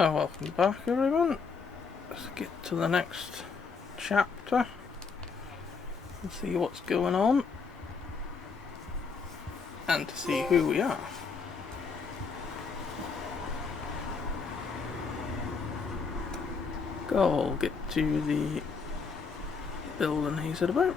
So, welcome back everyone. Let's get to the next chapter and see what's going on and to see who we are. Go get to the building he said about.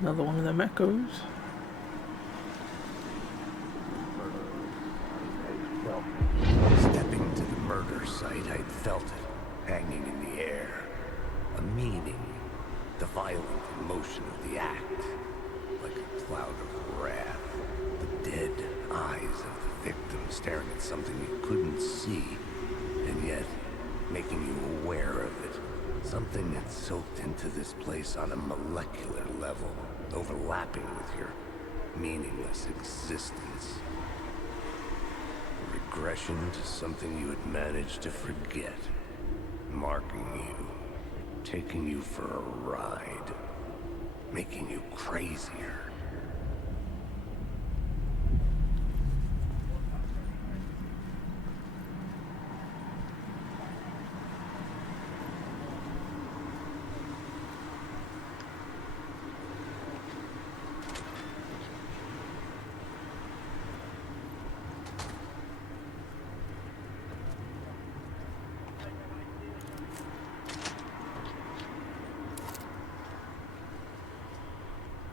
Another one of them echoes. Stepping to the murder site, I'd felt it, hanging in the air. A meaning, the violent emotion of the act. Like a cloud of wrath. The dead eyes of the victim staring at something you couldn't see, and yet making you aware of it. Something that soaked into this place on a molecular level, overlapping with your meaningless existence. Regression to something you had managed to forget. Marking you. Taking you for a ride. Making you crazier.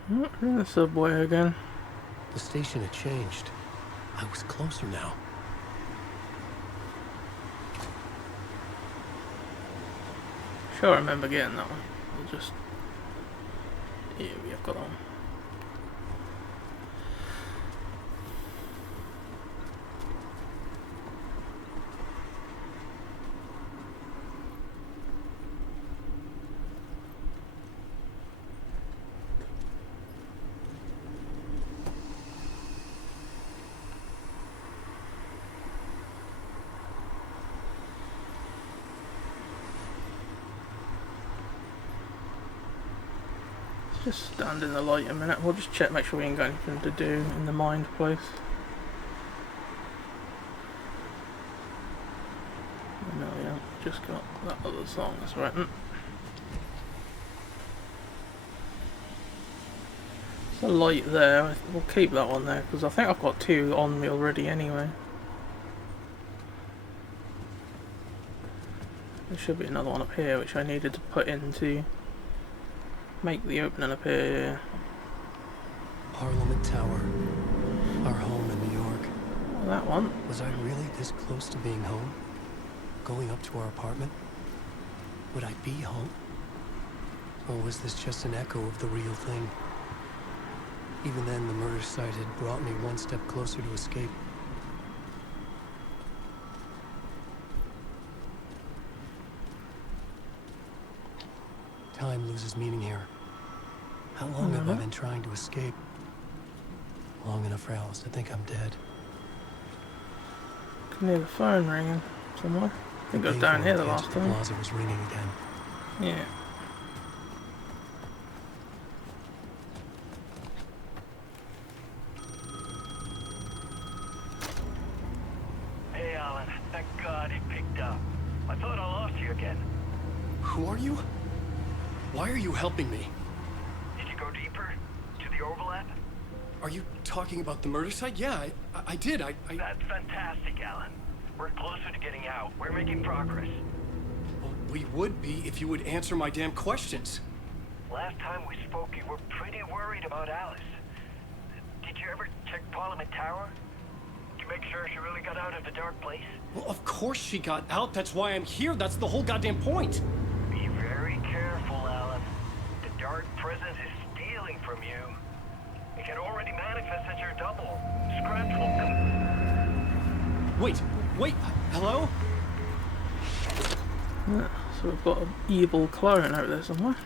Oh, we're in the subway again. The station had changed. I was closer now. Sure, I remember getting that one. We'll just... Here we have got on. Just stand in the light a minute. We'll just check, make sure we ain't got anything to do in the mind place. No, yeah, just got that other song that's written. There's a light there. We'll keep that one there because I think I've got two on me already anyway. There should be another one up here which I needed to put in to make the opening appear. Parliament Tower. Our home in New York. Well, that one. Was I really this close to being home? Going up to our apartment? Would I be home? Or was this just an echo of the real thing? Even then, the murder site had brought me one step closer to escape. Time loses meaning here. How long have I been trying to escape? Long enough for Alice to think I'm dead. Can hear the phone ringing somewhere. I think it was down here the last time. The plaza was ringing again. Yeah. Hey, Alan. Thank God it picked up. I thought I lost you again. Who are you? Why are you helping me? Did you go deeper? To the overlap? Are you talking about the murder site? Yeah, I did. That's fantastic, Alan. We're closer to getting out. We're making progress. Well, we would be if you would answer my damn questions. Last time we spoke, you were pretty worried about Alice. Did you ever check Parliament Tower? To make sure she really got out of the dark place? Well, of course she got out. That's why I'm here. That's the whole goddamn point. Be very careful, Alan. The dark presence is stealing from you. It can already manifest as your double. Scratch will come. Wait, hello? Yeah, so we've got an evil clone out there somewhere.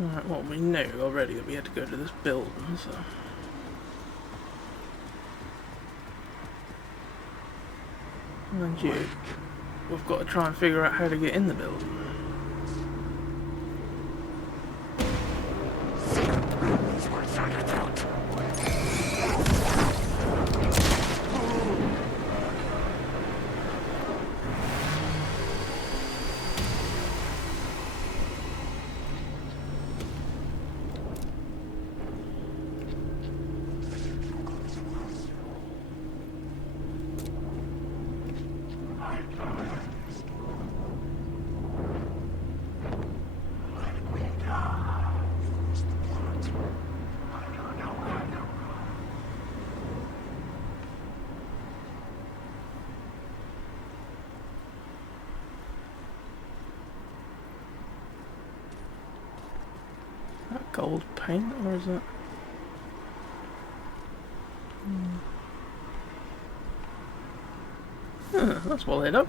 Right, well, we knew already that we had to go to this building, so... Mind you, we've got to try and figure out how to get in the building. Is that gold paint, or is it? That's well lit up.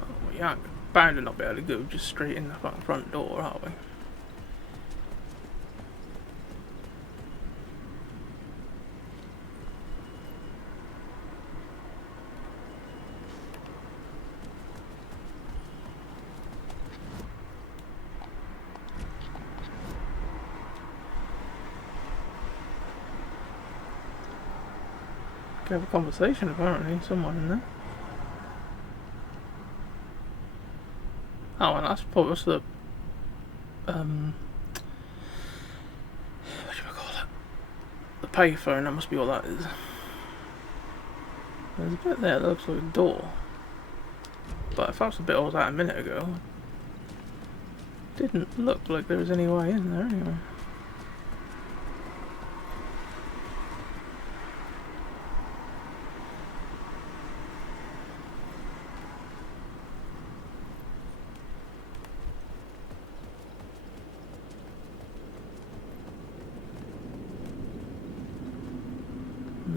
Oh, we aren't bound to not be able to go just straight in the front door, are we? Have a conversation apparently, someone in there. Oh, and that's probably the what do you call it? The payphone. That must be what that is. There's a bit there that looks like a door, but if that's the bit I was at a minute ago, it didn't look like there was any way in there anyway.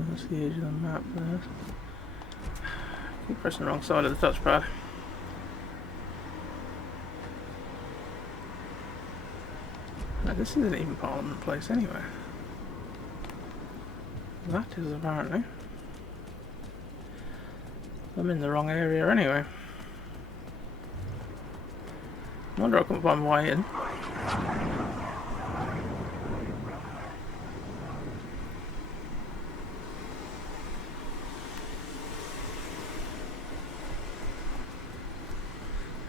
That's the edge of the map there. Keep pressing the wrong side of the touchpad. Now, this isn't even Parliament Place anyway. That is apparently. I'm in the wrong area anyway. I wonder I can find my way in.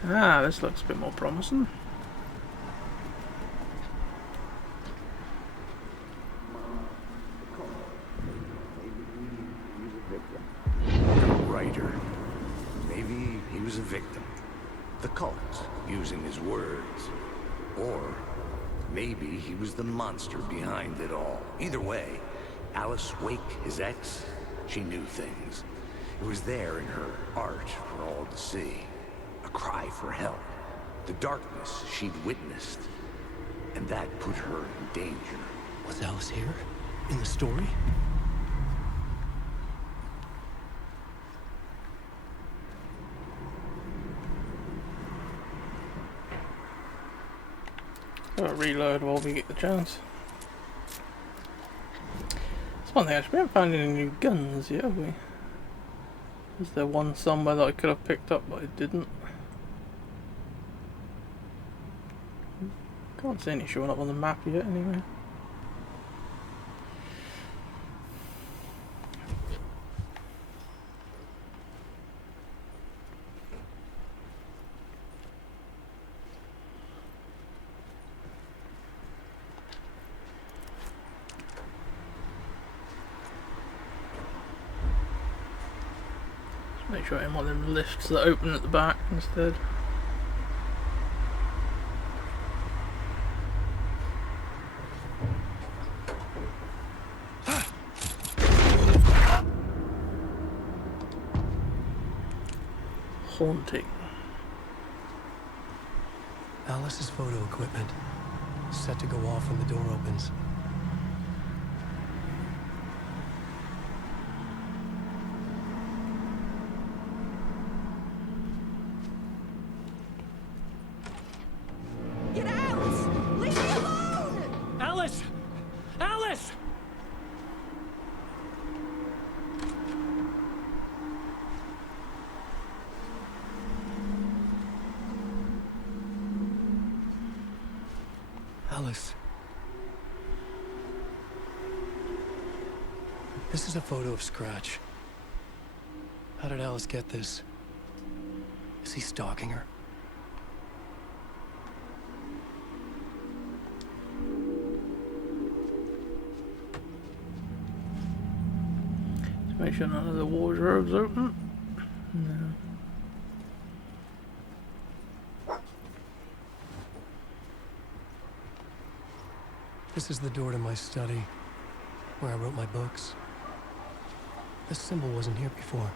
Ah, this looks a bit more promising. Writer. Maybe he was a victim. The cult, using his words. Or maybe he was the monster behind it all. Either way, Alice Wake, his ex, she knew things. It was there in her art for all to see. A cry for help. The darkness she'd witnessed. And that put her in danger. Was Alice here? In the story? Gotta reload while we get the chance. That's one thing, actually, we haven't found any new guns yet, have we? Is there one somewhere that I could have picked up but I didn't? Can't see any showing up on the map yet anyway. Just make sure I am one of them lifts that open at the back instead. Haunting. Alice's photo equipment. Set to go off when the door opens. Alice. This is a photo of Scratch. How did Alice get this? Is he stalking her? Make sure none of the wardrobes open. No. This is the door to my study, where I wrote my books. This symbol wasn't here before.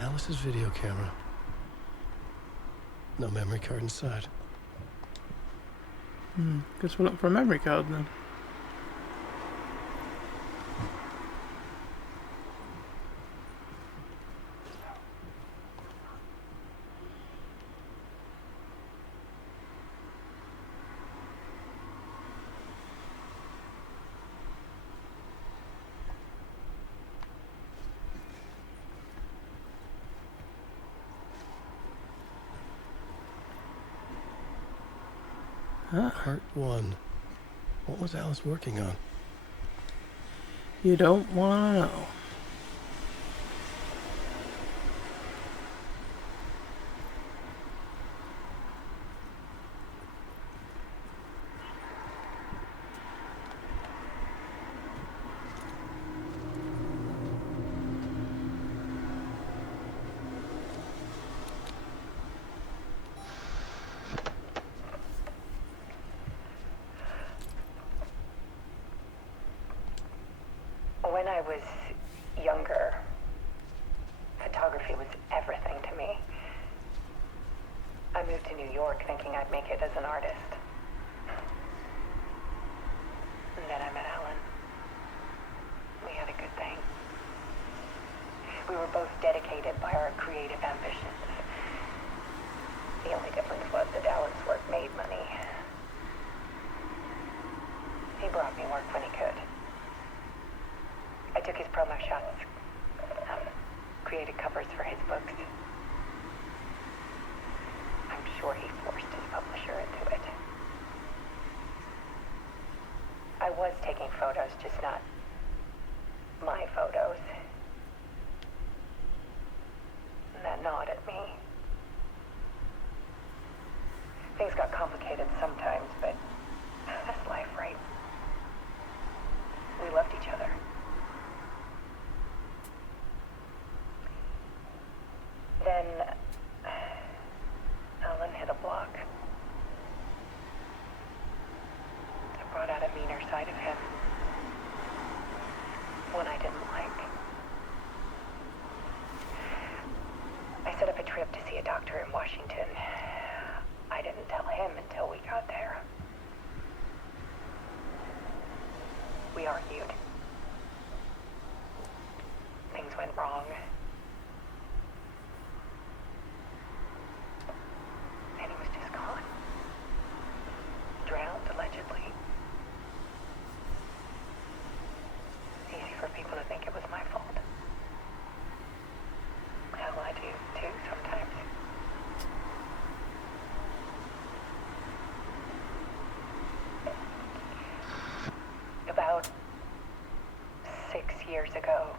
Alice's video camera. No memory card inside. Guess we'll look for a memory card then. Part 1. What was Alice working on? You don't want to know. When I was younger, photography was everything to me. I moved to New York thinking I'd make it as an artist. And then I met Alan. We had a good thing. We were both dedicated by our creative ambitions. The only difference was that Alan's work made money. He brought me work when he could. I took his promo shots, created covers for his books. I'm sure he forced his publisher into it. I was taking photos, just not my photos. And that gnawed at me. Things got complicated sometimes, but that's life, right? We loved each other. Then Alan hit a block. It brought out a meaner side of him. One I didn't like. I set up a trip to see a doctor in Washington. I didn't tell him until we got there. We argued. Things went wrong. And he was just gone. Drowned, allegedly. It's easy for people to think it was my fault. Hell, I do too sometimes. About 6 years ago,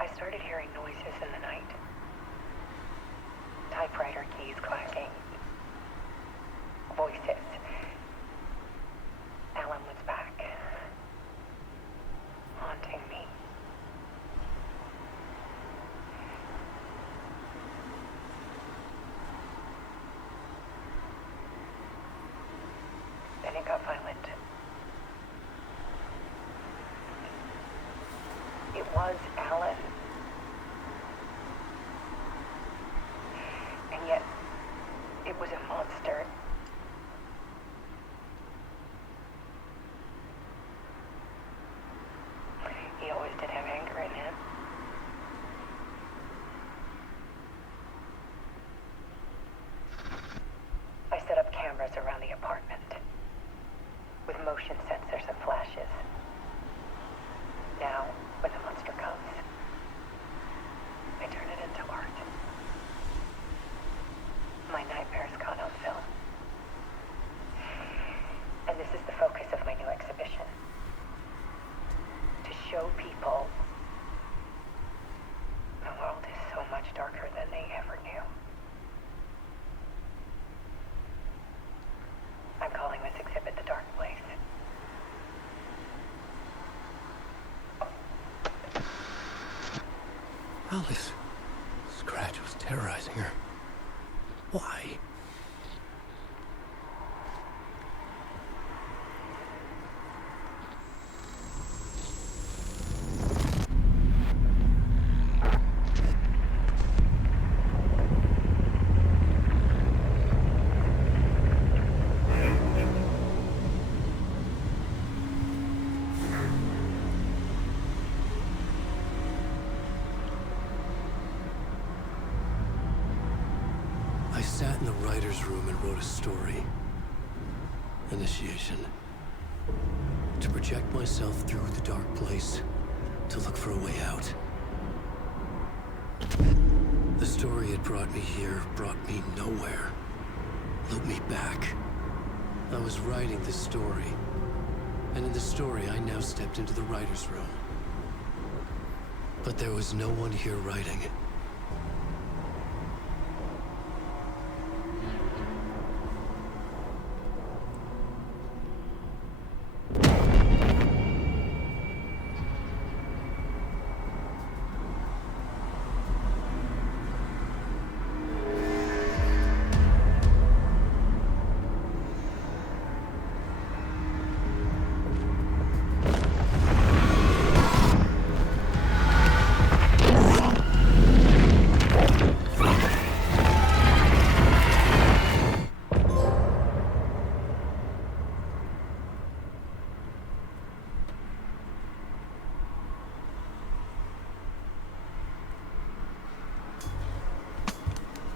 I started hearing noises in the night. Typewriter keys clacking. Voices. Alan was back. Haunting me. Then it got violent. It was Alan. And yet, it was a monster. He always did have anger in him. I set up cameras around the apartment. Alice. Scratch was terrorizing her. Why? I sat in the writer's room and wrote a story. Initiation. To project myself through the dark place, to look for a way out. The story had brought me here, brought me nowhere. Looped me back. I was writing this story. And in the story, I now stepped into the writer's room. But there was no one here writing.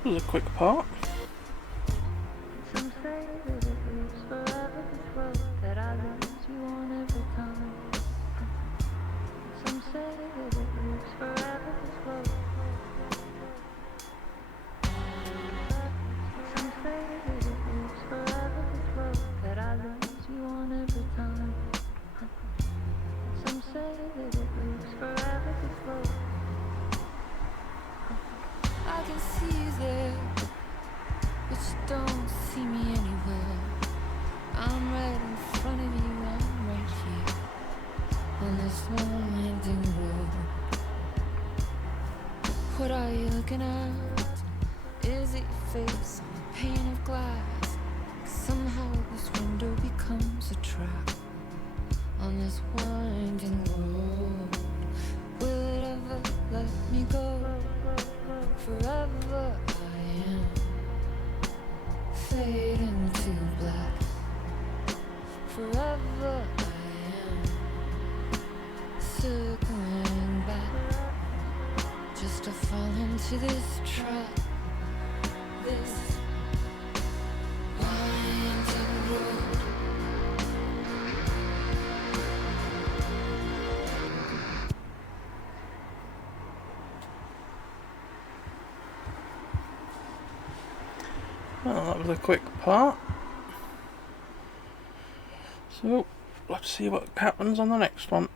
This was a quick part. Some say that it lives forever, this road that I lose you on every time. Some say that it lives forever, this road. Some say that it lives forever, this road that I lose you on every time. Some say that it lives forever, this road. I can see you there, but you don't see me anywhere. I'm right in front of you, I'm right here on this winding road. What are you looking at? Is it your face on a pane of glass? 'Cause somehow this window becomes a trap on this winding road. Will it ever let me go? Forever I am fading to black. Forever I am circling back, just to fall into this trap, this winding road. Well, that was a quick part. So, let's see what happens on the next one.